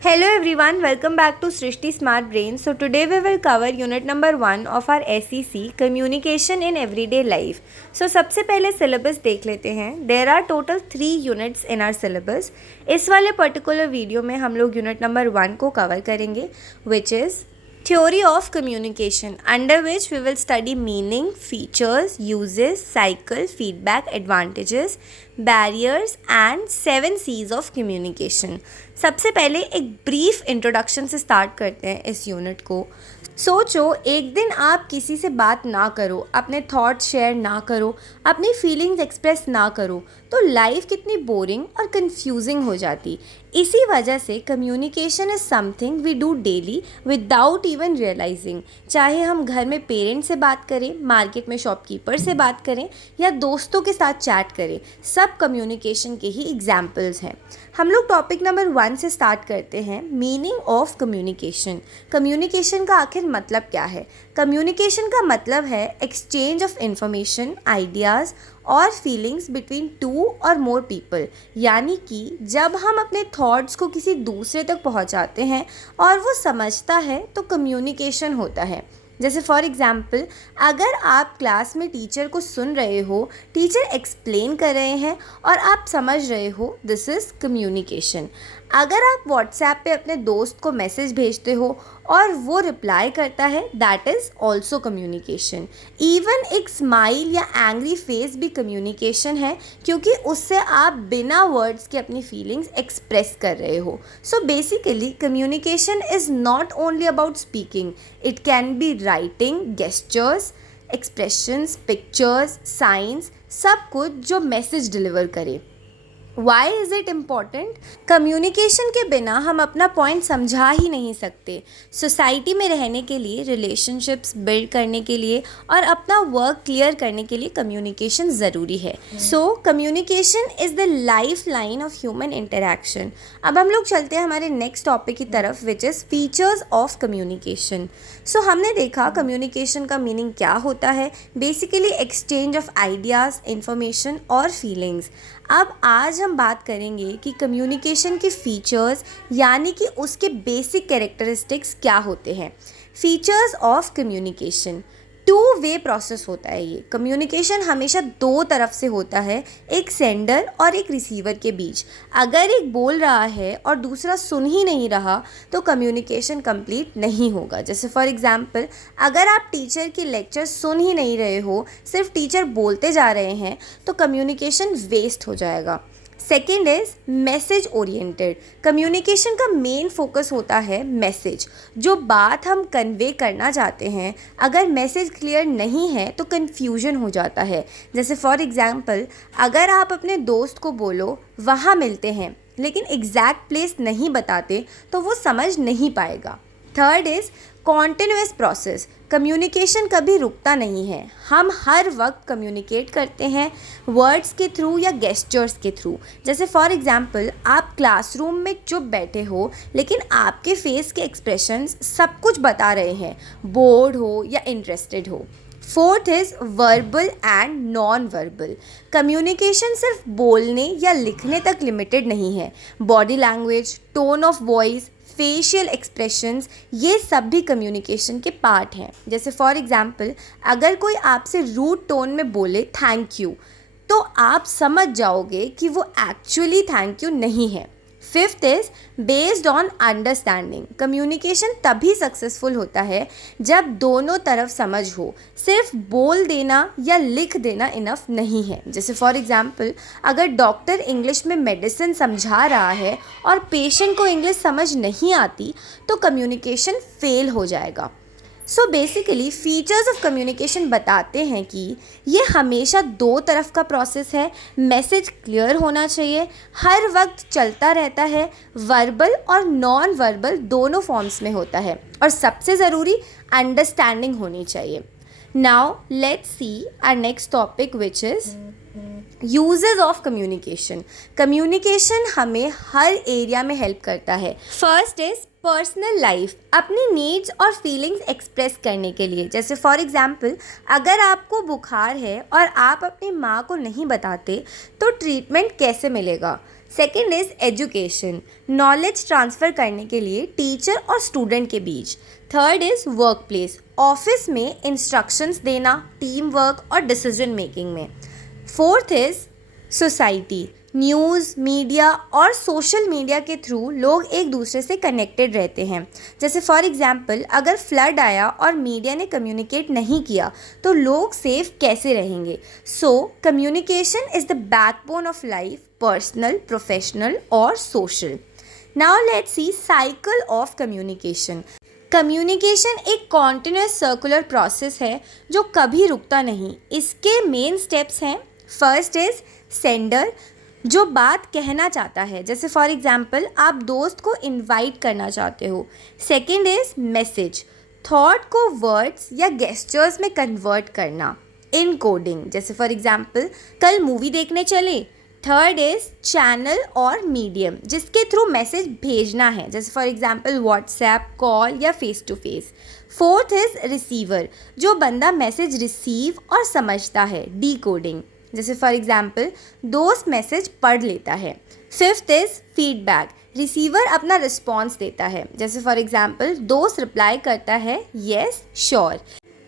Hello everyone, welcome back to Srishti Smart Brain. So today we will cover unit number 1 of our SEC Communication in Everyday Life. So सबसे पहले syllabus देख लेते हैं. There are total 3 units in our syllabus. इस वाले particular video में हम लोग unit number 1 को cover करेंगे, which is Theory of Communication, under which we will study meaning, features, uses, cycle, feedback, advantages, barriers and 7 C's of communication. सबसे पहले एक ब्रीफ इंट्रोडक्शन से स्टार्ट करते हैं इस यूनिट को. सोचो एक दिन आप किसी से बात ना करो, अपने थॉट्स शेयर ना करो, अपनी फीलिंग्स एक्सप्रेस ना करो, तो लाइफ कितनी बोरिंग और कंफ्यूजिंग हो जाती. इसी वजह से communication is something we do daily without even realising. चाहे हम घर में पेरेंट्स से बात करें, मार्केट में शॉपकीपर से बात करें या दोस्तों के साथ चैट करें, सब कम्युनिकेशन के ही एग्जाम्पल्स हैं. हम लोग टॉपिक नंबर 1 से स्टार्ट करते हैं, मीनिंग ऑफ कम्युनिकेशन. कम्युनिकेशन का आखिर मतलब क्या है? कम्युनिकेशन का मतलब है एक्सचेंज ऑफ इंफॉर्मेशन, आइडियाज़ और फीलिंग्स बिटवीन 2 और मोर पीपल. यानी कि जब हम अपने थॉट्स को किसी दूसरे तक पहुंचाते हैं और वो समझता है तो कम्युनिकेशन होता है. जैसे फॉर एग्ज़ाम्पल, अगर आप क्लास में टीचर को सुन रहे हो, टीचर एक्सप्लेन कर रहे हैं और आप समझ रहे हो, दिस इज़ कम्युनिकेशन. अगर आप व्हाट्सएप पे अपने दोस्त को मैसेज भेजते हो और वो रिप्लाई करता है, that is also communication. Even एक स्माइल या एंग्री फेस भी कम्युनिकेशन है, क्योंकि उससे आप बिना वर्ड्स के अपनी फीलिंग्स एक्सप्रेस कर रहे हो. So basically communication is not only about speaking, it can be writing, gestures, expressions, pictures, signs, सब कुछ जो मैसेज डिलीवर करे. Why is it important? Communication के बिना हम अपना पॉइंट समझा ही नहीं सकते. सोसाइटी में रहने के लिए, रिलेशनशिप्स बिल्ड करने के लिए और अपना वर्क क्लियर करने के लिए कम्युनिकेशन ज़रूरी है. सो communication is the life line of human interaction. अब हम लोग चलते हैं हमारे नेक्स्ट टॉपिक की तरफ, which is features of communication. So हमने देखा कम्युनिकेशन का मीनिंग क्या होता है. Basically exchange of ideas, information और फीलिंग्स. अब आज हम बात करेंगे कि कम्युनिकेशन के फीचर्स यानी कि उसके बेसिक कैरेक्टरिस्टिक्स क्या होते हैं. Features of communication. 2 way process होता है ये. कम्युनिकेशन हमेशा 2 तरफ से होता है, एक सेंडर और एक रिसीवर के बीच. अगर एक बोल रहा है और दूसरा सुन ही नहीं रहा तो कम्युनिकेशन कंप्लीट नहीं होगा. जैसे फॉर एग्जांपल, अगर आप टीचर की लेक्चर सुन ही नहीं रहे हो, सिर्फ टीचर बोलते जा रहे हैं, तो कम्युनिकेशन वेस्ट हो जाएगा. Second is message oriented. Communication का मेन फोकस होता है मैसेज, जो बात हम कन्वे करना चाहते हैं. अगर मैसेज क्लियर नहीं है तो कन्फ्यूजन हो जाता है. जैसे फॉर एग्ज़ाम्पल, अगर आप अपने दोस्त को बोलो वहाँ मिलते हैं, लेकिन एग्जैक्ट प्लेस नहीं बताते तो वो समझ नहीं पाएगा. Third is continuous process. Communication कभी रुकता नहीं है. हम हर वक्त कम्युनिकेट करते हैं, वर्ड्स के थ्रू या गेस्चर्स के थ्रू. जैसे फॉर एग्जांपल, आप क्लासरूम में चुप बैठे हो, लेकिन आपके फेस के एक्सप्रेशंस सब कुछ बता रहे हैं, बोर्ड हो या इंटरेस्टेड हो. Fourth is verbal and non verbal. Communication सिर्फ बोलने या लिखने तक लिमिटेड नहीं है. Body language, tone of voice, facial expressions, ये सब भी कम्युनिकेशन के पार्ट हैं. जैसे फॉर एग्जांपल, अगर कोई आपसे रूड टोन में बोले थैंक यू, तो आप समझ जाओगे कि वो एक्चुअली थैंक यू नहीं है. Fifth is based on understanding. Communication तभी सक्सेसफुल होता है जब दोनों तरफ समझ हो. सिर्फ बोल देना या लिख देना इनफ नहीं है. जैसे फॉर एग्जांपल, अगर डॉक्टर इंग्लिश में मेडिसिन समझा रहा है और पेशेंट को इंग्लिश समझ नहीं आती तो कम्युनिकेशन फेल हो जाएगा. So basically features of communication बताते हैं कि ये हमेशा 2 तरफ का प्रोसेस है. मैसेज क्लियर होना चाहिए, हर वक्त चलता रहता है, वर्बल और नॉन वर्बल दोनों फॉर्म्स में होता है, और सबसे ज़रूरी अंडरस्टैंडिंग होनी चाहिए. Now let's see our next topic, which is uses of communication. Communication हमें हर एरिया में हेल्प करता है. फर्स्ट इज़ पर्सनल लाइफ, अपनी नीड्स और फीलिंग्स एक्सप्रेस करने के लिए. जैसे फॉर एग्जांपल, अगर आपको बुखार है और आप अपनी माँ को नहीं बताते तो ट्रीटमेंट कैसे मिलेगा. Second is education, knowledge transfer करने के लिए टीचर और स्टूडेंट के बीच। Third is work place, office में इंस्ट्रक्शंस देना, टीम वर्क और डिसीजन मेकिंग में। Fourth is society, news, media और सोशल मीडिया के थ्रू लोग एक दूसरे से कनेक्टेड रहते हैं। जैसे फॉर एग्ज़ाम्पल अगर फ्लड आया और मीडिया ने कम्युनिकेट नहीं किया तो लोग सेफ कैसे रहेंगे। So communication is the backbone of life, personal, professional और social. Now let's see cycle of communication. Communication एक कॉन्टिन्यूस सर्कुलर प्रोसेस है जो कभी रुकता नहीं। इसके मेन स्टेप्स हैं, फर्स्ट इज़ सेंडर, जो बात कहना चाहता है, जैसे फॉर एग्ज़ाम्पल आप दोस्त को इनवाइट करना चाहते हो। सेकंड इज़ मैसेज, थॉट को वर्ड्स या गेस्चर्स में कन्वर्ट करना, इनकोडिंग, जैसे फॉर एग्ज़ाम्पल कल मूवी देखने चले। थर्ड इज़ चैनल और मीडियम, जिसके थ्रू मैसेज भेजना है, जैसे फॉर एग्ज़ाम्पल व्हाट्सएप, कॉल या face to face. Fourth is receiver, जो बंदा मैसेज रिसीव और समझता है, डीकोडिंग, जैसे फॉर एग्ज़ाम्पल दोस्त मैसेज पढ़ लेता है। फिफ्थ इज़ फीडबैक, रिसीवर अपना रिस्पॉन्स देता है, जैसे फॉर एग्ज़ाम्पल दोस्त रिप्लाई करता है येस श्योर।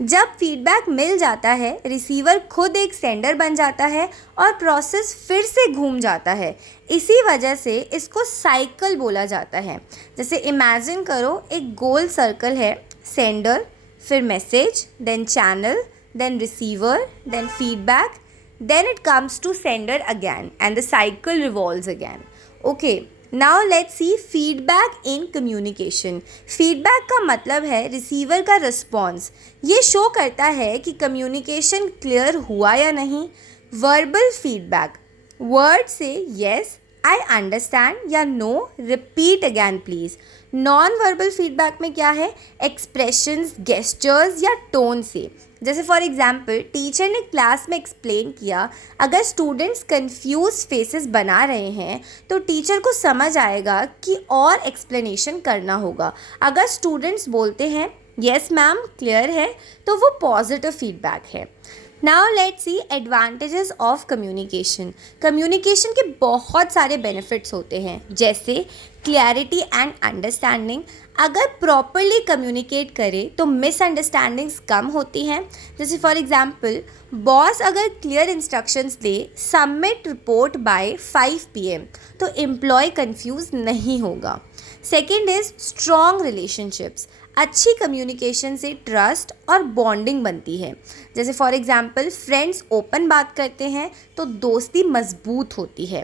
जब फीडबैक मिल जाता है रिसीवर खुद एक सेंडर बन जाता है और प्रोसेस फिर से घूम जाता है। इसी वजह से इसको साइकिल बोला जाता है। जैसे इमेजिन करो एक गोल सर्कल है, सेंडर, फिर message, then channel, then receiver, then feedback, then it comes to sender again and the cycle revolves again. Okay, now let's see feedback in communication. feedback का मतलब है रिसीवर का रिस्पॉन्स। ये शो करता है कि कम्युनिकेशन क्लियर हुआ या नहीं। वर्बल फीडबैक, वर्ड से येस, आई अंडरस्टैंड या no, repeat again please. Non verbal feedback में क्या है, एक्सप्रेशंस, गेस्चर्स या टोन से, जैसे फॉर एग्ज़ाम्पल टीचर ने क्लास में एक्सप्लेन किया, अगर स्टूडेंट्स कंफ्यूज फेसेस बना रहे हैं तो टीचर को समझ आएगा कि और एक्सप्लेनेशन करना होगा। अगर स्टूडेंट्स बोलते हैं यस मैम क्लियर है तो वो पॉजिटिव फीडबैक है। Now let's C advantages of communication. Communication के बहुत सारे बेनिफिट्स होते हैं, जैसे क्लैरिटी एंड अंडरस्टैंडिंग, अगर प्रॉपरली कम्युनिकेट करें तो मिसअंडरस्टैंडिंग्स कम होती हैं। जैसे फॉर एग्ज़ाम्पल बॉस अगर क्लियर इंस्ट्रक्शंस दे सबमिट रिपोर्ट बाय 5 PM तो एम्प्लॉय कंफ्यूज नहीं होगा। सेकेंड इज़ स्ट्रॉन्ग रिलेशनशिप्स, अच्छी कम्युनिकेशन से ट्रस्ट और बॉन्डिंग बनती है। जैसे फॉर एग्ज़ाम्पल फ्रेंड्स ओपन बात करते हैं तो दोस्ती मजबूत होती है।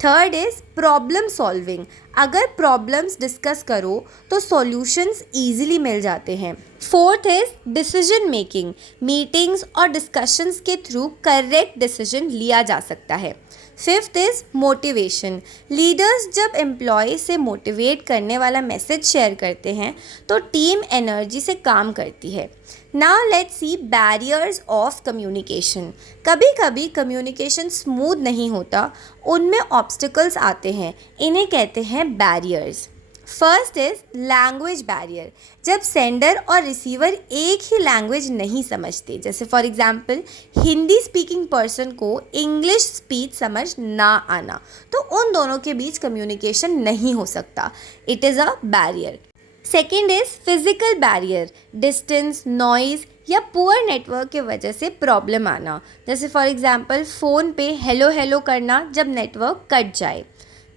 थर्ड इज़ प्रॉब्लम सॉल्विंग, अगर प्रॉब्लम्स डिस्कस करो तो सॉल्यूशंस ईजिली मिल जाते हैं। Fourth is decision making, meetings और डिस्कशंस के थ्रू करेक्ट डिसीजन लिया जा सकता है। फिफ्थ इज़ मोटिवेशन, लीडर्स जब एम्प्लॉय से मोटिवेट करने वाला मैसेज शेयर करते हैं तो टीम एनर्जी से काम करती है। Now let's C barriers of communication. कभी कभी कम्युनिकेशन स्मूथ नहीं होता, उनमें ऑब्स्टिकल्स आते हैं, इन्हें कहते हैं barriers. First is language barrier, जब सेंडर और रिसीवर एक ही लैंग्वेज नहीं समझते, जैसे for example Hindi speaking person को इंग्लिश स्पीच समझ ना आना तो उन दोनों के बीच कम्युनिकेशन नहीं हो सकता, it is a barrier. Second is physical barrier, distance, noise या पुअर नेटवर्क के वजह से प्रॉब्लम आना, जैसे फॉर एग्ज़ाम्पल फ़ोन पे हेलो हेलो करना जब नेटवर्क कट जाए।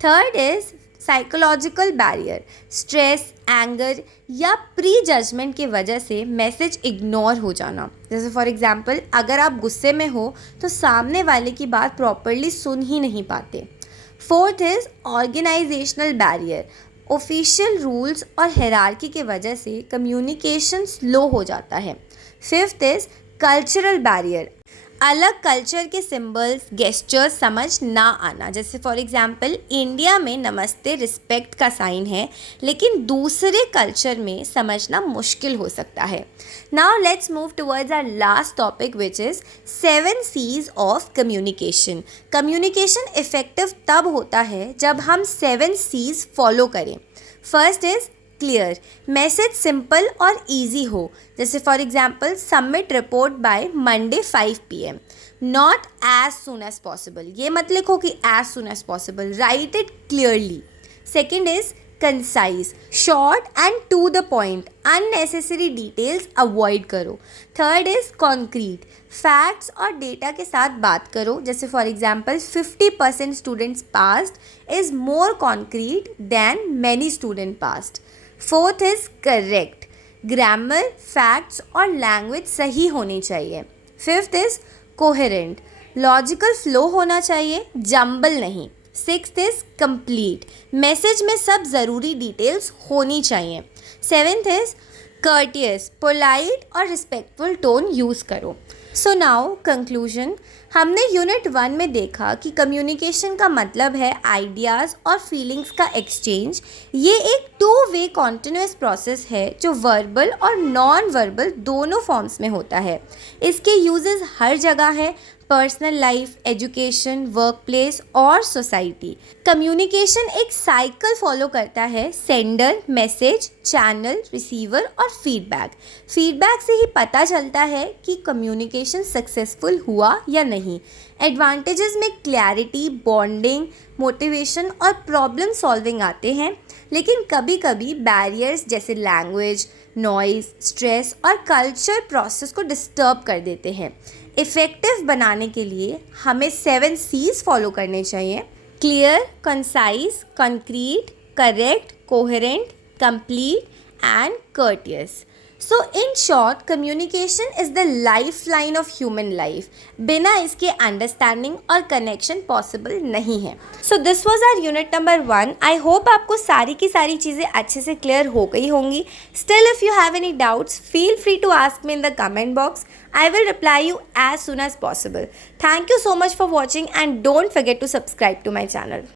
Third is psychological barrier, stress, anger या प्री जजमेंट की वजह से मैसेज इग्नोर हो जाना, जैसे फॉर एग्ज़ाम्पल अगर आप गुस्से में हो तो सामने वाले की बात प्रॉपरली सुन ही नहीं पाते। Fourth is organisational barrier, official rules और हायरार्की की वजह से कम्युनिकेशन स्लो हो जाता है। फिफ्थ इज़ कल्चरल बैरियर, अलग कल्चर के सिंबल्स, गेस्चर्स समझ ना आना, जैसे फॉर एग्ज़ाम्पल इंडिया में नमस्ते रिस्पेक्ट का साइन है लेकिन दूसरे कल्चर में समझना मुश्किल हो सकता है। Now let's move towards our last topic which is 7 C's of communication. Communication effective तब होता है जब हम 7 C's फॉलो करें। First is clear, message simple और ईजी हो, जैसे for example submit report by Monday 5 PM, not as soon as possible. ये मत लिखो कि as soon as possible, write it clearly. Second is concise, short and to the point, unnecessary details avoid करो। Third is concrete, facts और data के साथ बात करो, जैसे for example 50% students passed is more concrete than many student passed. Fourth is correct, grammar, facts और language सही होनी चाहिए। Fifth is coherent, logical flow होना चाहिए, जंबल नहीं। सिक्स्थ इज कंप्लीट, मैसेज में सब ज़रूरी डिटेल्स होनी चाहिए। सेवेंथ इज कर्टियस, पोलाइट और रिस्पेक्टफुल टोन यूज़ करो। सो नाउ कंक्लूजन, हमने यूनिट 1 में देखा कि कम्युनिकेशन का मतलब है आइडियाज़ और फीलिंग्स का एक्सचेंज। ये एक 2 वे कॉन्टिन्यूस प्रोसेस है जो वर्बल और नॉन वर्बल दोनों फॉर्म्स में होता है। इसके यूजेस हर जगह है, personal life, education, work place और सोसाइटी। कम्युनिकेशन एक साइकिल फॉलो करता है, सेंडर, मैसेज, चैनल, रिसीवर और फीडबैक। फीडबैक से ही पता चलता है कि कम्युनिकेशन सक्सेसफुल हुआ या नहीं। एडवांटेजेस में क्लैरिटी, बॉन्डिंग, मोटिवेशन और प्रॉब्लम सॉल्विंग आते हैं, लेकिन कभी कभी बैरियर्स जैसे लैंग्वेज, नॉइज़, स्ट्रेस और कल्चर प्रोसेस को डिस्टर्ब कर देते हैं। इफ़ेक्टिव बनाने के लिए हमें 7 C's फॉलो करने चाहिए: clear, concise, concrete, correct, coherent, complete and courteous. So in short, communication is the life line of human life. बिना इसके अंडरस्टैंडिंग और कनेक्शन पॉसिबल नहीं है। So this was our unit number 1। I hope आपको सारी की सारी चीज़ें अच्छे से क्लियर हो गई होंगी। Still if you have any doubts, feel free to ask me in the comment box. I will reply you as soon as possible. Thank you so much for watching and don't forget to subscribe to my channel.